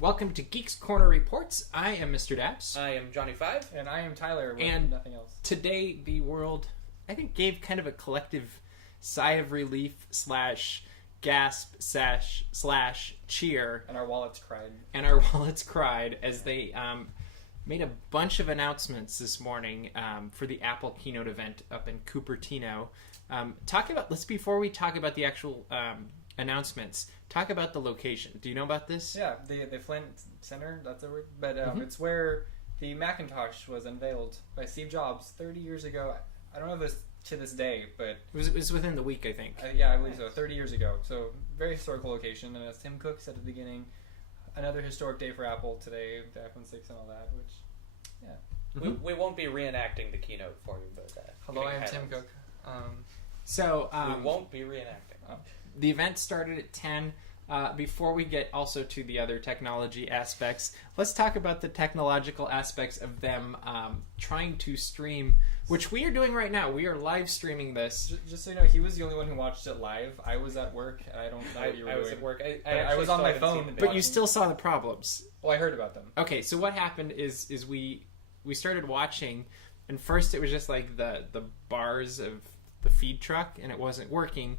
Welcome to Geeks Corner Reports. I am Mr. DAPs. I am Johnny Five. And I am Tyler with and nothing else. Today, the world, I think, gave kind of a collective sigh of relief slash gasp slash cheer. And our wallets cried. As they made a bunch of announcements this morning for the Apple keynote event up in Cupertino. Before we talk about the actual announcements, talk about the location. Do you know about this? Yeah, the Flint Center, that's the word. But it's where the Macintosh was unveiled by Steve Jobs 30 years ago. I don't know if it's to this day, but... It was within the week, I think. Yeah, I believe so. 30 years ago. So, very historical location. And as Tim Cook said at the beginning, another historic day for Apple today, the iPhone 6 and all that, which, yeah. Mm-hmm. We won't be reenacting the keynote for you, but... Hello, I am Tim Cook. We won't be reenacting. The event started at 10. Before we get also to the other technology aspects, let's talk about the technological aspects of them trying to stream, which we are doing right now. We are live streaming this. Just so you know, he was the only one who watched it live. I was at work. I don't know what you were doing. I was at work. I was on my phone. But you still saw the problems. Well, I heard about them. Okay, so what happened is we started watching, and first it was just like the bars of the feed truck, and it wasn't working.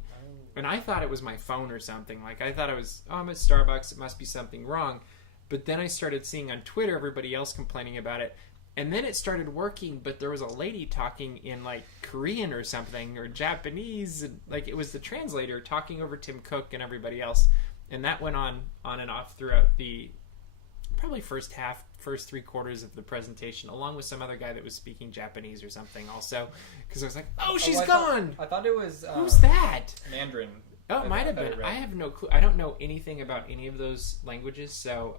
And I thought it was my phone or something. Like, I thought I'm at Starbucks, it must be something wrong. But then I started seeing on Twitter everybody else complaining about it. And then it started working, but there was a lady talking in, like, Korean or something, or Japanese. And, like, it was the translator talking over Tim Cook and everybody else. And that went on and off throughout the probably first three quarters of the presentation, along with some other guy that was speaking Japanese or something also, because I was like, oh, she's gone! I thought it was... Who's that? Mandarin. Oh, it might have been. I have no clue. I don't know anything about any of those languages, so...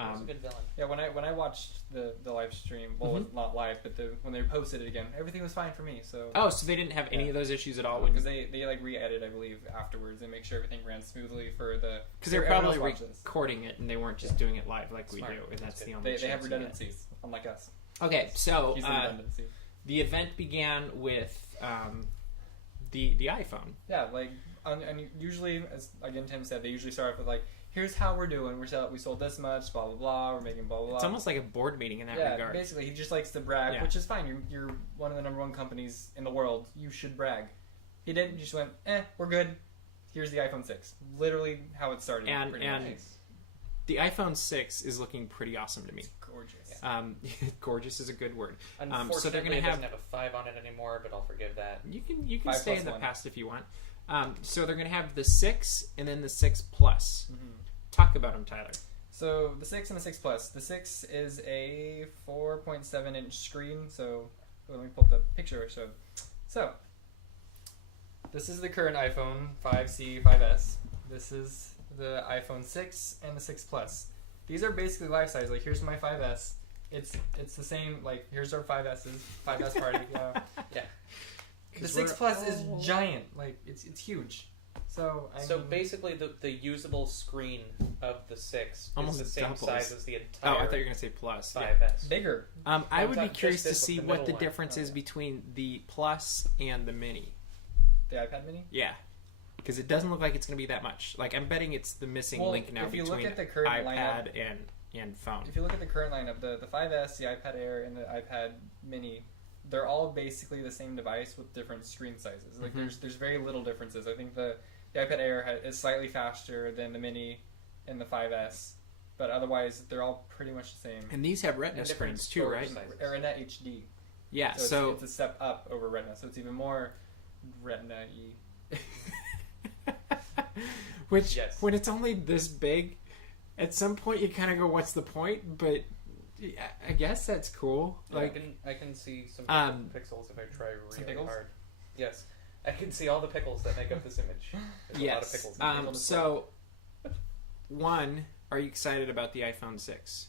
It was a good villain. Yeah, when I watched the live stream, well, it was not live, but when they posted it again, everything was fine for me. So so they didn't have any of those issues at all? Because they like re-edit, I believe, afterwards and make sure everything ran smoothly for the... Because they're probably recording it, and they weren't just doing it live like Smart. we do, and that's the only They have redundancies, unlike us. Okay, so the event began with the iPhone. Yeah, like, and usually, as again Tim said, they usually start off with like, here's how we're doing. We sold this much, blah blah blah. We're making blah blah blah. It's almost like a board meeting in that regard. Yeah, basically, he just likes to brag, which is fine. You're one of the number one companies in the world. You should brag. He didn't. He just went, we're good. Here's the iPhone 6. Literally how it started. And nice. The iPhone 6 is looking pretty awesome to me. It's gorgeous. Gorgeous is a good word. Unfortunately, so they're going it to doesn't have a 5 on it anymore, but I'll forgive that. You can stay in the 1. past if you want. So they're going to have the 6 and then the 6 Plus. Mm-hmm. Talk about them, Tyler. So the 6 and the 6 Plus. The 6 is a 4.7 inch screen. So let me pull up the picture. So this is the current iPhone 5C, 5S. This is the iPhone 6 and the 6 Plus. These are basically life size. Like, here's my 5S. It's the same. Like, here's our 5Ss. 5S party. Yeah. The 6 Plus is giant. Like, it's huge. So basically, the usable screen of the 6 almost is the same size as the entire. Oh, I thought you were going to say Plus. 5S. Yeah. Bigger. I would be curious to see what the difference is between the Plus and the Mini. The iPad Mini? Yeah. Because it doesn't look like it's going to be that much. Like, I'm betting it's the missing link now between look at the current iPad and phone. If you look at the current lineup, the 5S, the iPad Air, and the iPad Mini, they're all basically the same device with different screen sizes. Like, there's very little differences. I think the iPad Air is slightly faster than the Mini and the 5S, but otherwise they're all pretty much the same. And these have Retina screens too, right? Retina HD. Yeah, so it's a step up over Retina, so it's even more Retina-y. Which, when it's only this big, at some point you kind of go, "What's the point?" But I guess that's cool. Yeah, like, I can see some pixels if I try really hard. Yes, I can see all the pickles that make up this image. There's a lot of pickles. So, one, are you excited about the iPhone 6?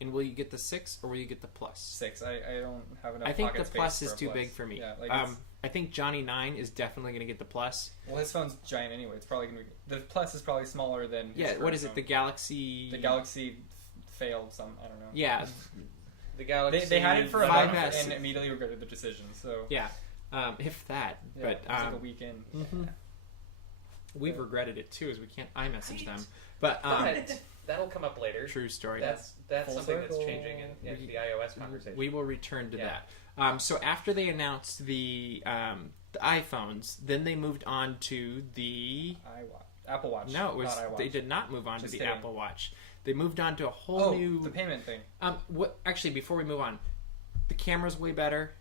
And will you get the 6 or will you get the Plus? 6. I don't have enough. I think the space Plus is for a too Plus. big for me. Yeah, I think Johnny 9 is definitely going to get the Plus. Well, his phone's giant anyway. It's probably going to be... The Plus is probably smaller than his what is it? phone. The Galaxy... The Galaxy failed some... I don't know. Yeah. The Galaxy... They had it for a month 5S. and immediately regretted the decision, so... Yeah. If that. Yeah, but it was like a weekend. We've regretted it too, as we can't iMessage them. But that that'll come up later. True story. That's Full something circle. that's changing in the iOS conversation. We will return to that. So after they announced the iPhones, then they moved on to the Apple Watch. No, it was not iWatch. they did not move on Just to the kidding. Apple Watch. They moved on to a whole new the payment thing. Actually, before we move on, the camera's way better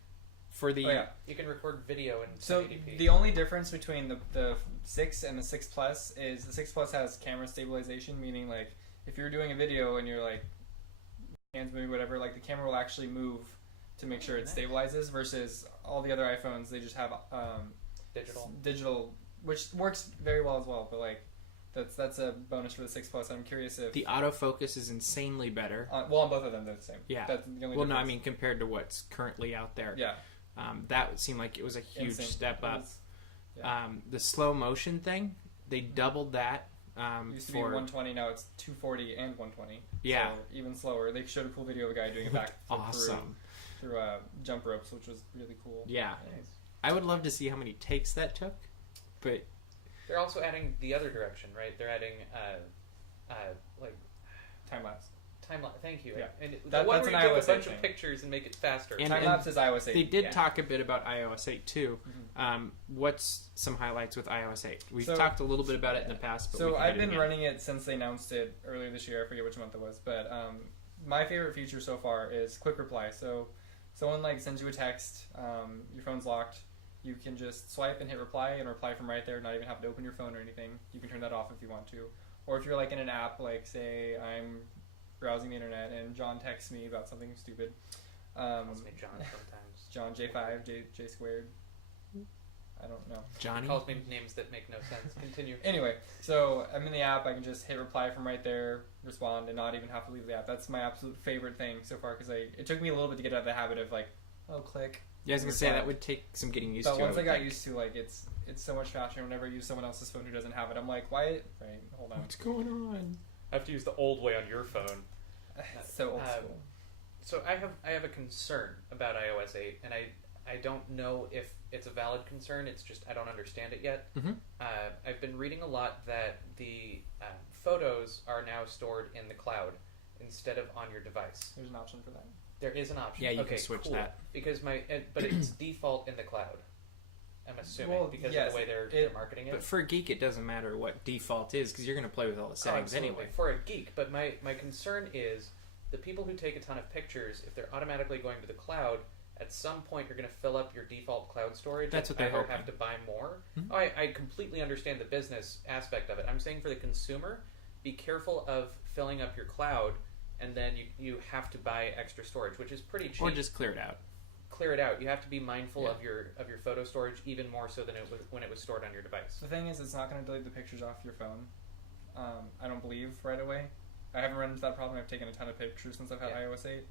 for the. You can record video in So 1080p. the only difference between the 6 and the 6 Plus is the 6 Plus has camera stabilization, meaning like if you're doing a video and you're like hands moving, whatever, like the camera will actually move to make sure it stabilizes. Versus all the other iPhones, they just have digital, which works very well as well. But like that's a bonus for the 6 Plus. I'm curious if the autofocus is insanely better. well, on both of them they're the same. Yeah. That's the only Well, no, I difference. mean compared to what's currently out there. Yeah. That seemed like it was a huge Insane. step up. Yeah. The slow motion thing, they doubled that. It used to be 120, now it's 240 and 120. Yeah. So even slower. They showed a cool video of a guy doing it back awesome through jump ropes, which was really cool. Yeah. Nice. I would love to see how many takes that took, but They're also adding the other direction, right? They're adding like Time lapse. time lapse. Thank you. Yeah. And That's where an you take iOS a bunch 8 thing. of pictures and make it faster. And- Time lapse is iOS 8. they did Yeah. talk a bit about iOS 8 too. Mm-hmm. What's some highlights with iOS 8? We've So- talked a little bit about it in the past, but we So can I've hit it been again. running it since they announced it earlier this year. I forget which month it was, but my favorite feature so far is quick reply. So someone like sends you a text, your phone's locked, you can just swipe and hit reply and reply from right there, not even have to open your phone or anything. You can turn that off if you want to. Or if you're like in an app, like say I'm browsing the internet and John texts me about something stupid. Calls me John sometimes. John J5, J squared. I don't know. Johnny. Calls me names that make no sense. Continue. Anyway, so I'm in the app. I can just hit reply from right there, respond, and not even have to leave the app. That's my absolute favorite thing so far because it took me a little bit to get out of the habit of like, click. Yeah, I was gonna say that would take some getting used But to. once I would got think. used to, like, it's so much faster. Whenever I use someone else's phone who doesn't have it, I'm like, why? Right, hold on. What's going on? I have to use the old way on your phone. It's so old school. So I have a concern about iOS 8, and I don't know if it's a valid concern. It's just I don't understand it yet. Mhm. I've been reading a lot that the photos are now stored in the cloud instead of on your device. There's an option for that. There is an option. Yeah, you okay, can switch cool. that. Because but it's default in the cloud. I'm assuming Well, because yes, of the way they're marketing it. But for a geek, it doesn't matter what default is because you're gonna play with all the settings absolutely. anyway. For a geek, but my concern is the people who take a ton of pictures, if they're automatically going to the cloud, at some point you're going to fill up your default cloud storage. That's what they're either hoping. have to buy more. Mm-hmm. I completely understand the business aspect of it. I'm saying for the consumer, be careful of filling up your cloud and then you have to buy extra storage, which is pretty cheap. Or just clear it out. Clear it out. You have to be mindful of your photo storage even more so than it was when it was stored on your device. The thing is, it's not going to delete the pictures off your phone. I don't believe right away. I haven't run into that problem. I've taken a ton of pictures since I've had iOS 8.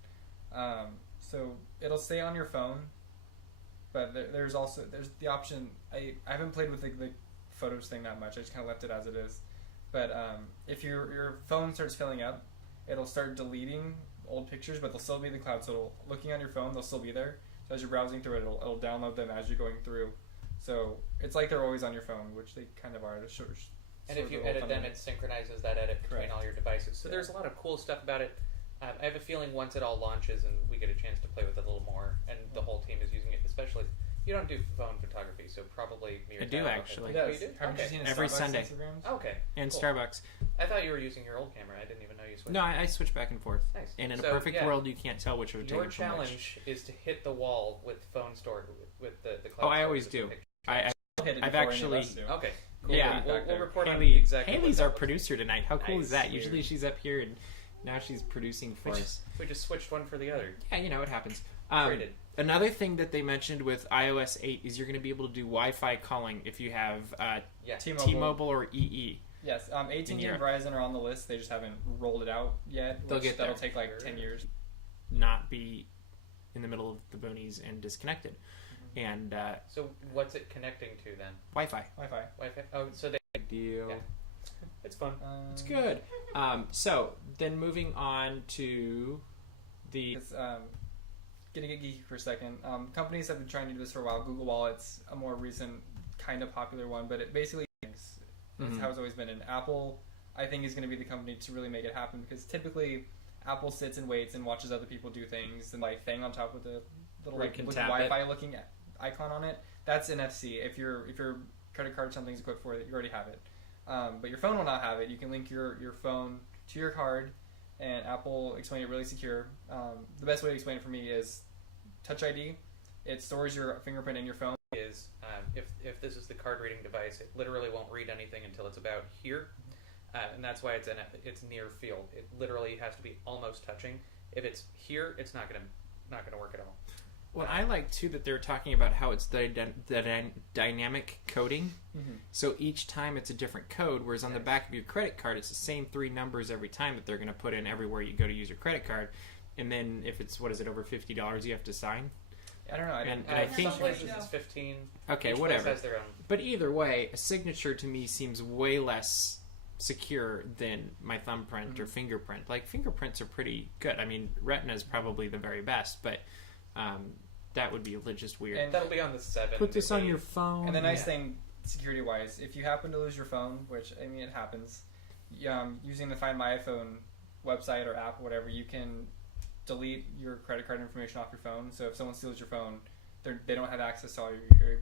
So it'll stay on your phone, but there's the option. I haven't played with the photos thing that much. I just kind of left it as it is. But if your phone starts filling up, it'll start deleting old pictures, but they'll still be in the cloud. So looking on your phone, they'll still be there. So as you're browsing through it, it'll download them as you're going through. So it's like they're always on your phone, which they kind of are. And if you edit them, it synchronizes that edit between all your devices. So there's a lot of cool stuff about it. I have a feeling once it all launches and we get a chance to play with it a little more, and the whole team is using it, especially. You don't do phone photography, so probably me or I do, Tyler. actually. Oh, you do? Haven't you Okay. seen his Every Starbucks Sunday. Instagrams? Okay. And cool. Starbucks. I thought you were using your old camera. I didn't even know you switched. No, I switch back and forth. Nice. And in a So, perfect yeah, world, you can't tell which are taken your from which. challenge is to hit the wall with phone stored with the cloud. Oh, I storage always with the do. picture. I'll hit it I've before any of actually- us do. Okay. Cool. Yeah. We'll report on Haley, exactly. Haley's what our that looks producer tonight. How cool is Nice. that? Usually she's up here and now she's producing for like. us. We just switched one for the other. Yeah, it happens. Traded. Another thing that they mentioned with iOS 8 is you're going to be able to do Wi-Fi calling if you have T-Mobile or EE. Yes, AT&T and Europe. Verizon are on the list. They just haven't rolled it out yet. They'll get that'll there. take like 10 years. Not be in the middle of the boonies and disconnected. And So what's it connecting to then? Wi-Fi. Wi-Fi. Wi-Fi. Oh, so they. Big deal. Yeah. It's fun. It's good. So then moving on to the It's getting a geeky for a second. Companies have been trying to do this for a while. Google Wallet's a more recent, kind of popular one, but it basically it's how it's always been. And Apple I think is going to be the company to really make it happen, because typically Apple sits and waits and watches other people do things, and like thing on top with the little Where like you can with tap Wi-Fi looking icon on it. That's NFC. If your credit card or something's equipped for it, you already have it. But your phone will not have it. You can link your phone to your card, and Apple explained it really secure. The best way to explain it for me is Touch ID. It stores your fingerprint in your phone. Is if this is the card reading device, it literally won't read anything until it's about here, and that's why it's near field. It literally has to be almost touching. If it's here, it's not gonna work at all. Well, I like too that they're talking about how it's the dynamic coding. Mm-hmm. So each time it's a different code, whereas on the back of your credit card, it's the same 3 numbers every time that they're going to put in everywhere you go to use your credit card. And then if it's over $50, you have to sign. I don't know. And I think some places it's 15. Okay, Each whatever. place has their own. But either way, a signature to me seems way less secure than my thumbprint or fingerprint. Like, fingerprints are pretty good. I mean, Retina is probably the very best, but that would be just weird. And that'll be on the 7. Put this on your phone. And the nice thing, security-wise, if you happen to lose your phone, which, I mean, it happens, using the Find My iPhone website or app or whatever, you can delete your credit card information off your phone. So if someone steals your phone, they don't have access to all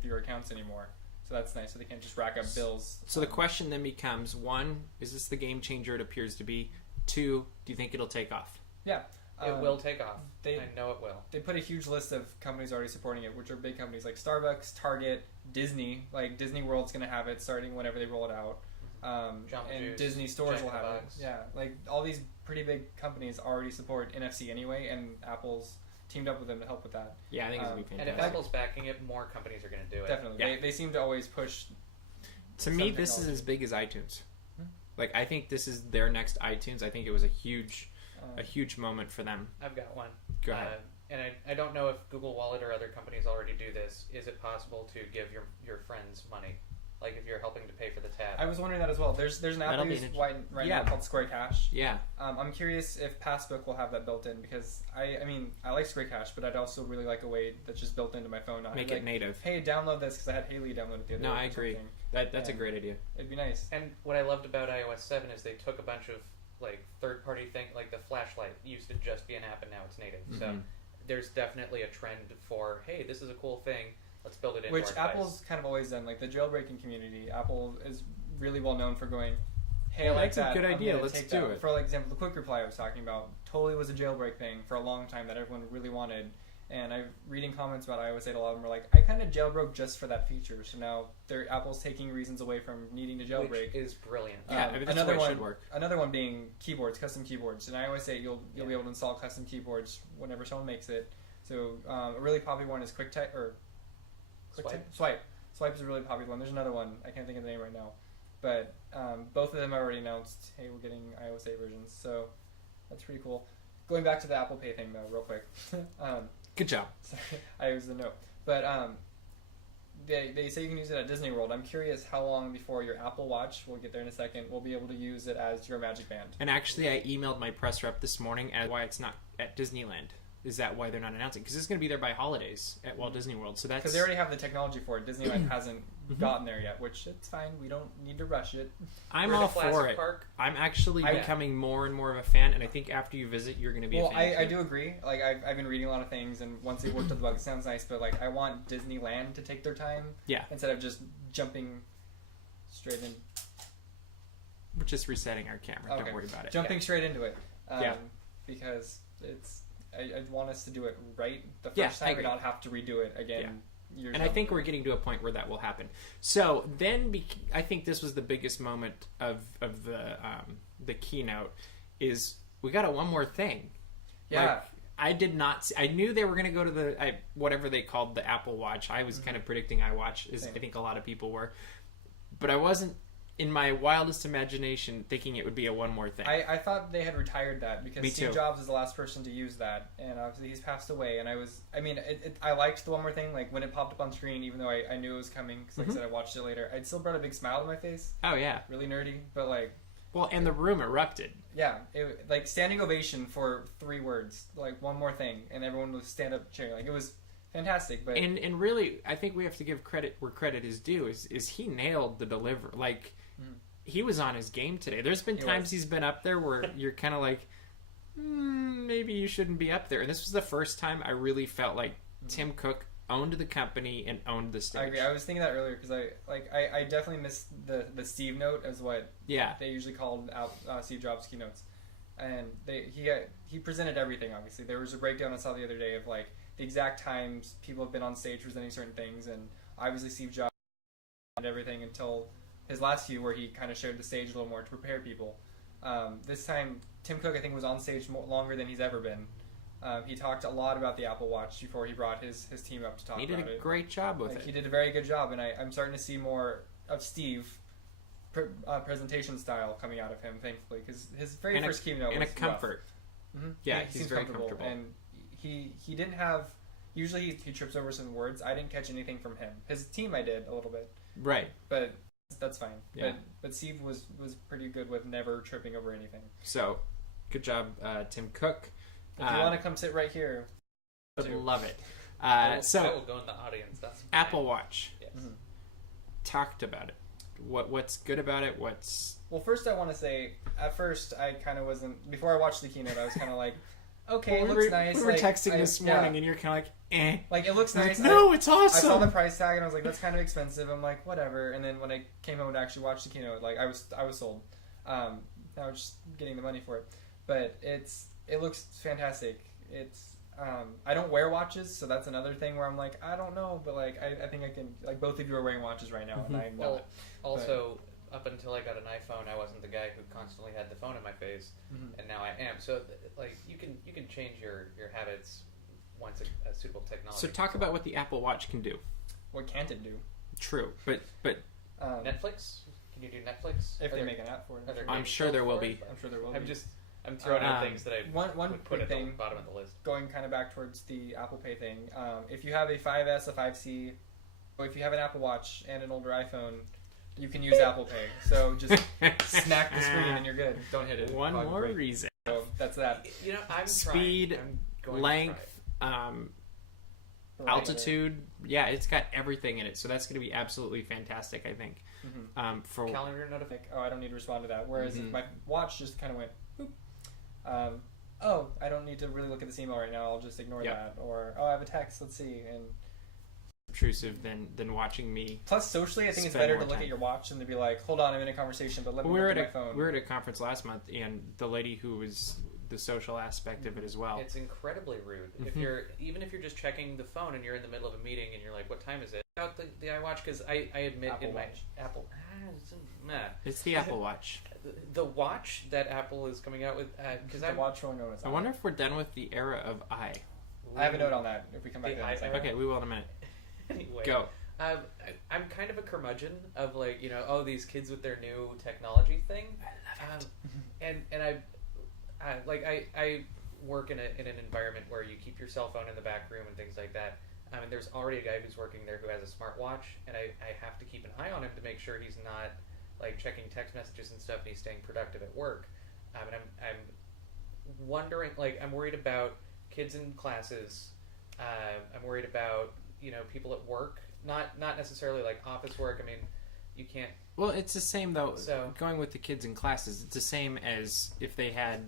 your accounts anymore. So that's nice. So they can't just rack up bills. So the question then becomes, 1, is this the game changer it appears to be? 2, do you think it'll take off? Yeah. It will take off. I know it will. They put a huge list of companies already supporting it, which are big companies like Starbucks, Target, Disney. Like Disney World's going to have it starting whenever they roll it out. And Juice, Disney stores Jack will have it. Box. Yeah, like all these pretty big companies already support NFC anyway, and Apple's teamed up with them to help with that. Yeah, I think it's going to be And fantastic. if Apple's backing it, more companies are going to do it. Definitely. Yeah. They seem to always push. To me, this is as big as iTunes. Like, I think this is their next iTunes. I think it was a huge moment for them. I've got one. Go ahead. And I don't know if Google Wallet or other companies already do this. Is it possible to give your friends money? Like if you're helping to pay for the tab. I was wondering that as well. There's an app I use right now called Square Cash. Yeah. I'm curious if Passbook will have that built in, because I mean I like Square Cash, but I'd also really like a way that's just built into my phone. Make it native. Hey, download this, because I had Haley download it the other day. No, I agree. That's a great idea. It'd be nice. And what I loved about iOS 7 is they took a bunch of like third-party thing, like the flashlight used to just be an app and now it's native. Mm-hmm. So there's definitely a trend for, hey, this is a cool thing. Let's build it into Which our device. Apple's kind of always done. Like the jailbreaking community, Apple is really well known for going, hey, I like that's that. a good idea. Let's take do that. it. For like example, the quick reply I was talking about totally was a jailbreak thing for a long time that everyone really wanted. And I'm reading comments about iOS 8, a lot of them were like, I kind of jailbroke just for that feature. So now Apple's taking reasons away from needing to jailbreak. Which is brilliant. Yeah, I mean, that's another the way it one should work. Another one being keyboards, custom keyboards. In iOS 8, you'll be able to install custom keyboards whenever someone makes it. So a really popular one is QuickType or Swipe. Swipe is a really popular one. There's another one. I can't think of the name right now. But both of them already announced, hey, we're getting iOS 8 versions. So that's pretty cool. Going back to the Apple Pay thing, though, real quick. Good job. Sorry, I used the note. But they say you can use it at Disney World. I'm curious how long before your Apple Watch, we'll get there in a second, will be able to use it as your Magic Band. And actually, I emailed my press rep this morning as why it's not at Disneyland. Is that why they're not announcing? Because it's going to be there by holidays at Walt Disney World. So that's because they already have the technology for it. Disneyland hasn't gotten there yet, which it's fine. We don't need to rush it. I'm all for it. Park. I'm actually becoming more and more of a fan, and I think after you visit, you're going to be a fan. Well, I do agree. Like I've been reading a lot of things, and once they worked on the bug, it sounds nice. But like I want Disneyland to take their time, instead of just jumping straight in. We're just resetting our camera. Okay. Don't worry about it. Jumping straight into it. Yeah. Because it's. I want us to do it right the Yeah, first time and not have to redo it again. Yeah. And I think we're getting to a point where that will happen. So then, I think this was the biggest moment of the keynote. Is we got one more thing. Yeah. Like, I did not. I knew they were going to go to whatever they called the Apple Watch. I was kind of predicting iWatch, as I think a lot of people were, but I wasn't. In my wildest imagination, thinking it would be a one more thing. I thought they had retired that because Me Steve too. Jobs is the last person to use that, and obviously he's passed away. And I liked the one more thing, like when it popped up on screen, even though I knew it was coming, because like I said, I watched it later. It still brought a big smile to my face. Oh yeah, really nerdy, but like. Well, and the room erupted. Yeah, like standing ovation for 3 words, like one more thing, and everyone would stand up cheering. Like it was fantastic. But and really, I think we have to give credit where credit is due. Is he nailed the deliver? Like he was on his game today. There's been times he's been up there where you're kind of like, maybe you shouldn't be up there. And this was the first time I really felt like Tim Cook owned the company and owned the stage. I agree. I was thinking that earlier because I definitely missed the Steve note as what they usually called out Steve Jobs keynotes, and he presented everything. Obviously, there was a breakdown I saw the other day of like the exact times people have been on stage presenting certain things, and obviously Steve Jobs and everything until his last few where he kind of shared the stage a little more to prepare people. This time, Tim Cook I think was on stage longer than he's ever been. He talked a lot about the Apple Watch before he brought his team up to talk about it. He did a great job with it. He did a very good job, and I'm starting to see more of Steve presentation style coming out of him, thankfully, because his first keynote was a comfort. Mm-hmm. Yeah, he's very comfortable. And he didn't have... Usually he trips over some words. I didn't catch anything from him. His team I did a little bit. Right. But that's fine. Yeah. But Steve was pretty good with never tripping over anything. So, good job, Tim Cook. If you want to come sit right here, I would love it. I will go in the audience. That's Apple Watch. Yes. Mm-hmm. Talked about it. What's good about it? Well, first I want to say, at first I kind of wasn't. Before I watched the keynote, I was kind of like, okay, it looks nice. We were texting this morning, and you're kind of like, eh. Like, it looks nice. No, it's awesome. I saw the price tag, and I was like, that's kind of expensive. I'm like, whatever. And then when I came home to actually watch the keynote, like, I was sold. I was just getting the money for it, but it looks fantastic. I don't wear watches, so that's another thing where I'm like, I don't know, but like I think I can. Like, both of you are wearing watches right now, and I know it. Also, up until I got an iPhone, I wasn't the guy who constantly had the phone in my face, and now I am. So like you can change your habits once a suitable technology. So talk about what the Apple Watch can do. What can't it do? True, but Netflix? Can you do Netflix? If they make an app for it, I'm sure there will be. I'm sure there will be. I'm throwing out things that I one would put quick at thing, the bottom of the list. Going kind of back towards the Apple Pay thing. If you have a 5S, a 5C, or if you have an Apple Watch and an older iPhone, you can use Apple Pay. So just smack the screen and you're good. Don't hit it. One more reason. So that's that. You know, I'm speed, length, altitude. Yeah, it's got everything in it. So that's going to be absolutely fantastic, I think. For calendar notification. Oh, I don't need to respond to that. Whereas if my watch just kind of went, boop. I don't need to really look at this email right now. I'll just ignore that. Or I have a text. Let's see. And intrusive than watching me. Plus, socially, I think it's better to look at your watch and to be like, hold on, I'm in a conversation, but let me look at my phone. We were at a conference last month, and the lady who was the social aspect of it as well. It's incredibly rude. If even if you're just checking the phone and you're in the middle of a meeting and you're like, what time is it? Out the iWatch, because I admit Apple in my Watch. Apple, it's the Apple Watch. The watch that Apple is coming out with, because the watch won't know it's I wonder if we're done with the era of I. I have a note on that. If we come back to that, okay, we will in a minute. Anyway, go. I'm kind of a curmudgeon of like, these kids with their new technology thing. I love it. And I work in an environment where you keep your cell phone in the back room and things like that. And there's already a guy who's working there who has a smartwatch, and I have to keep an eye on him to make sure he's not like checking text messages and stuff, and he's staying productive at work. And I'm wondering, like, I'm worried about kids in classes. I'm worried about people at work, not necessarily like office work. I mean, you can't. Well, it's the same though. So, going with the kids in classes, it's the same as if they had.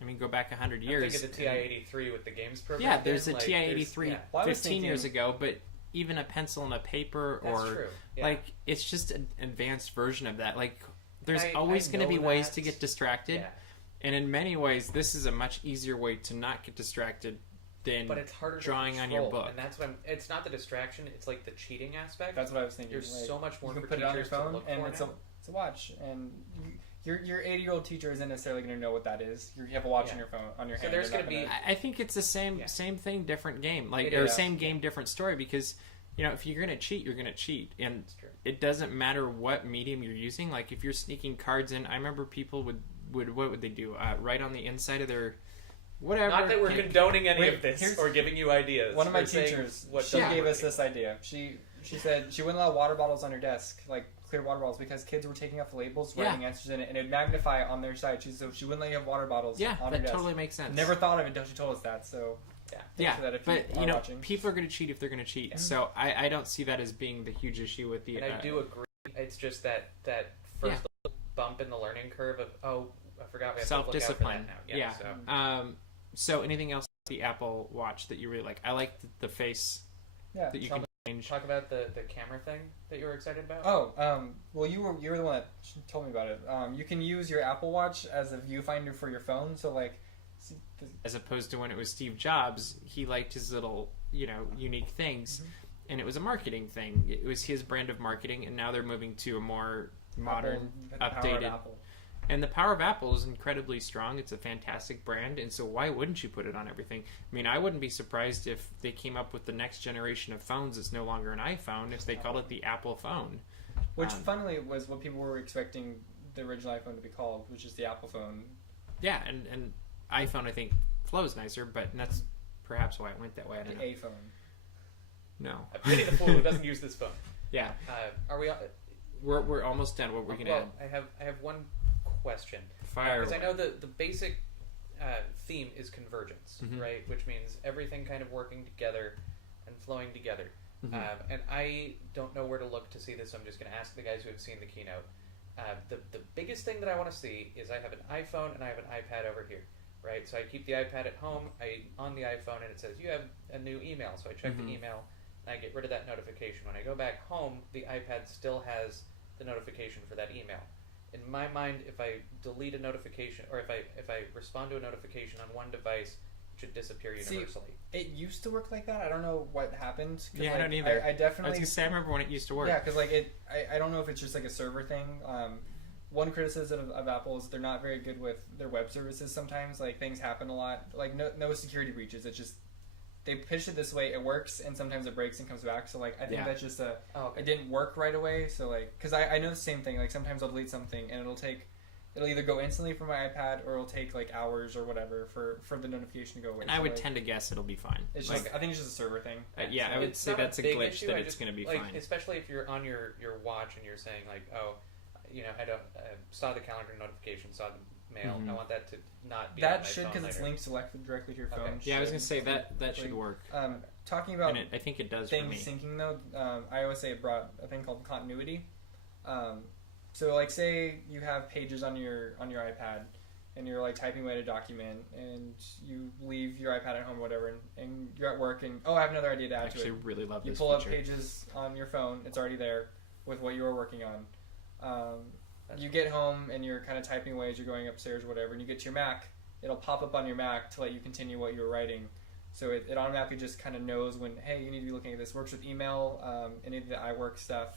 I mean, go back 100 years. I think of the TI-83 with the games program. Yeah, there's a TI-83 15 years ago, but even a pencil and a paper, it's just an advanced version of that. Like, there's always going to be ways to get distracted, and in many ways, this is a much easier way to not get distracted than it's harder drawing on your book. And that's what it's not the distraction; it's like the cheating aspect. That's what I was thinking. There's so much more. You for can put it on your teachers to phone, look and for it's now. a watch, and your 80-year-old teacher isn't necessarily going to know what that is. You have a watch on your phone, on your hand. So there's going to be. I think it's the same thing, different game. Same game, different story. Because if you're going to cheat, you're going to cheat, and it doesn't matter what medium you're using. Like if you're sneaking cards in, I remember people would what would they do? Write on the inside of their whatever. Not that we're condoning any of this or giving you ideas. One of my teachers, she gave us this idea. She said she wouldn't allow water bottles on her desk, like clear water bottles, because kids were taking off the labels, writing answers in it, and it would magnify on their side. So she wouldn't let you have water bottles on her desk. Yeah, that totally makes sense. Never thought of it until she told us that. So but people are going to cheat if they're going to cheat. Mm-hmm. So I don't see that as being the huge issue with the. And I do agree. It's just that first bump in the learning curve of I forgot we have self-discipline. to look out for that now. Yeah. So anything else with the Apple Watch that you really like? I like the face that you can change. Talk about the camera thing that you were excited about. Well, you were the one that told me about it. You can use your Apple Watch as a viewfinder for your phone. So like, as opposed to when it was Steve Jobs, he liked his little unique things, and it was a marketing thing. It was his brand of marketing, and now they're moving to a more modern, updated. And the power of Apple is incredibly strong. It's a fantastic brand, and so why wouldn't you put it on everything? I mean, I wouldn't be surprised if they came up with the next generation of phones that's no longer an iPhone, if they called it the Apple phone. Which, funnily, was what people were expecting the original iPhone to be called, which is the Apple phone. Yeah, and iPhone, I think, flows nicer, but that's perhaps why it went that way. I don't know. A phone. No. I pity the fool who doesn't use this phone. Yeah. Are we? We're almost done. What were we gonna add? I have one question. Fire. Because I know the basic theme is convergence, right? Which means everything kind of working together and flowing together. And I don't know where to look to see this, so I'm just going to ask the guys who have seen the keynote. The biggest thing that I want to see is I have an iPhone and I have an iPad over here, right? So I keep the iPad at home, on the iPhone, and it says, you have a new email. So I check the email, and I get rid of that notification. When I go back home, the iPad still has the notification for that email. In my mind, if I delete a notification, or if I respond to a notification on one device, it should disappear universally. See, it used to work like that. I don't know what happened. Yeah, like, I don't either. I definitely. I was gonna say, I remember when it used to work. Yeah, because like I don't know if it's just like a server thing. One criticism of Apple is they're not very good with their web services. Sometimes like things happen a lot. Like no security breaches. It's just they pitched it this way, it works, and sometimes it breaks and comes back. So like I think that's just it didn't work right away. So like because I know the same thing. Like sometimes I'll delete something and it'll either go instantly from my iPad or it'll take like hours or whatever for the notification to go away. And I would tend to guess it'll be fine. It's just I think it's just a server thing. Yeah, I would say that's a glitch issue, that it's going to be fine. Especially if you're on your watch and you're saying like, I don't saw the calendar notification, saw the mail. I want that to not be that on my should phone because it's linked directly to your phone. Okay. Yeah, I was going to say that should work. Talking about I think it does things for me. syncing though, I always say it brought a thing called continuity. So like say you have pages on your iPad and you're like typing away a document and you leave your iPad at home or whatever and you're at work and I have another idea to add to it. I actually really love this You pull feature. up pages on your phone, it's already there with what you were working on. You get home and you're kind of typing away as you're going upstairs or whatever, and you get to your Mac, it'll pop up on your Mac to let you continue what you were writing. So it automatically just kind of knows when, hey, you need to be looking at this. Works with email, any of the iWork stuff.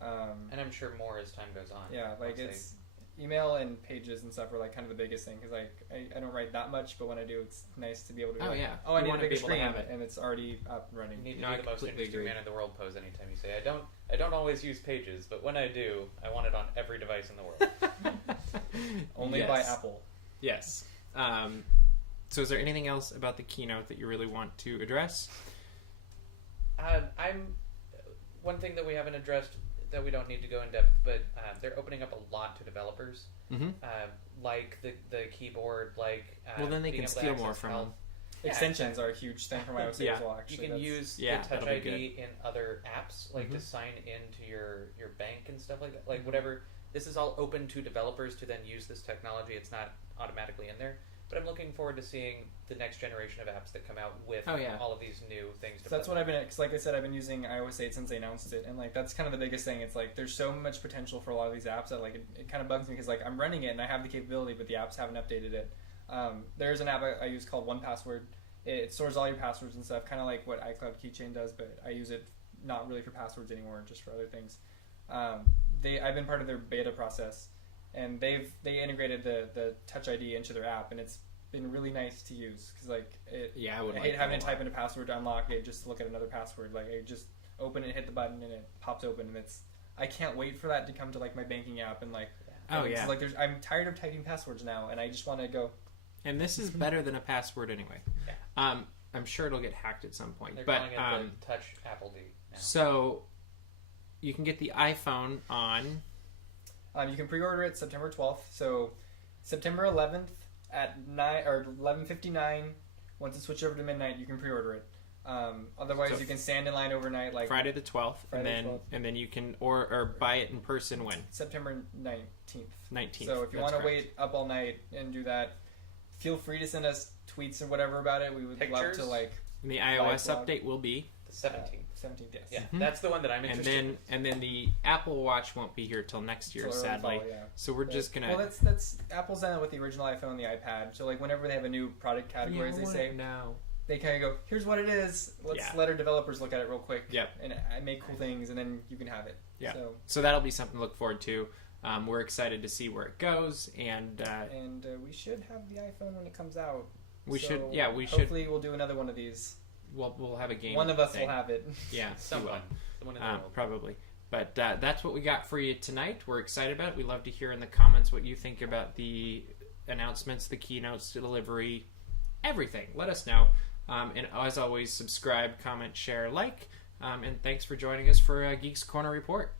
And I'm sure more as time goes on. Yeah, like it's email and pages and stuff are like kind of the biggest thing because like I don't write that much, but when I do, it's nice to be able to. I need a bigger screen, have it, and it's already up and running. You need to do the most interesting man in the world pose anytime you say I don't always use pages, but when I do, I want it on every device in the world. Only by Apple. Yes. So is there anything else about the keynote that you really want to address? One thing that we haven't addressed that we don't need to go in depth, but they're opening up a lot to developers, like the keyboard, like well, then they can steal more from them. Extensions are a huge thing from iOS as well. Actually, you can use the Touch ID in other apps, like to sign into your bank and stuff like that. Like whatever. This is all open to developers to then use this technology. It's not automatically in there. But I'm looking forward to seeing the next generation of apps that come out with all of these new things. So that's what I've been, because like I said, I've been using iOS 8 since they announced it, and like that's kind of the biggest thing. It's like there's so much potential for a lot of these apps that like it kind of bugs me because like I'm running it and I have the capability, but the apps haven't updated it. There's an app I use called 1Password. It stores all your passwords and stuff, kind of like what iCloud Keychain does, but I use it not really for passwords anymore, just for other things. I've been part of their beta process. And they integrated the Touch ID into their app, and it's been really nice to use because like I hate having to type in a password to unlock it just to look at another password. Like I just open it, hit the button, and it pops open, and I can't wait for that to come to like my banking app and like like I'm tired of typing passwords now, and I just want to go. And this is better than a password anyway. Yeah. I'm sure it'll get hacked at some point. They're calling it the Touch Apple D now. So you can get the iPhone on. You can pre-order it September 12th. So September 11th at 11:59. Once it switches over to midnight, you can pre-order it. Otherwise, So- you can stand in line overnight, like Friday the 12th, Friday and the then 12th. and then you can or buy it in person when September 19th. 19th. So if you That's want to correct. wait up all night and do that, feel free to send us tweets or whatever about it. We would Pictures? love to like And the iOS Live blog. update will be, The 17th. 17th. Yes. Yeah, Mhm. that's the one that I'm and interested then the Apple Watch won't be here till next year, Till early sadly. fall, yeah. So we're But- just gonna. Well, that's Apple's done it with the original iPhone and the iPad. So like whenever they have a new product category, as they say, now. they kind of go, "Here's what it is. Let's Yeah. let our developers look at it real quick, Yep. and make cool things, and then you can have it." Yeah. So So that'll be something to look forward to. We're excited to see where it goes, and we should have the iPhone when it comes out. we So should. Yeah, we should. Hopefully, we'll do another one of these. We'll have a game. One of us thing. will have it. Yeah, we will. Someone in the world. Probably. But that's what we got for you tonight. We're excited about it. We love to hear in the comments what you think about the announcements, the keynotes, the delivery, everything. Let us know. And as always, subscribe, comment, share, like. And thanks for joining us for Geeks Corner Report.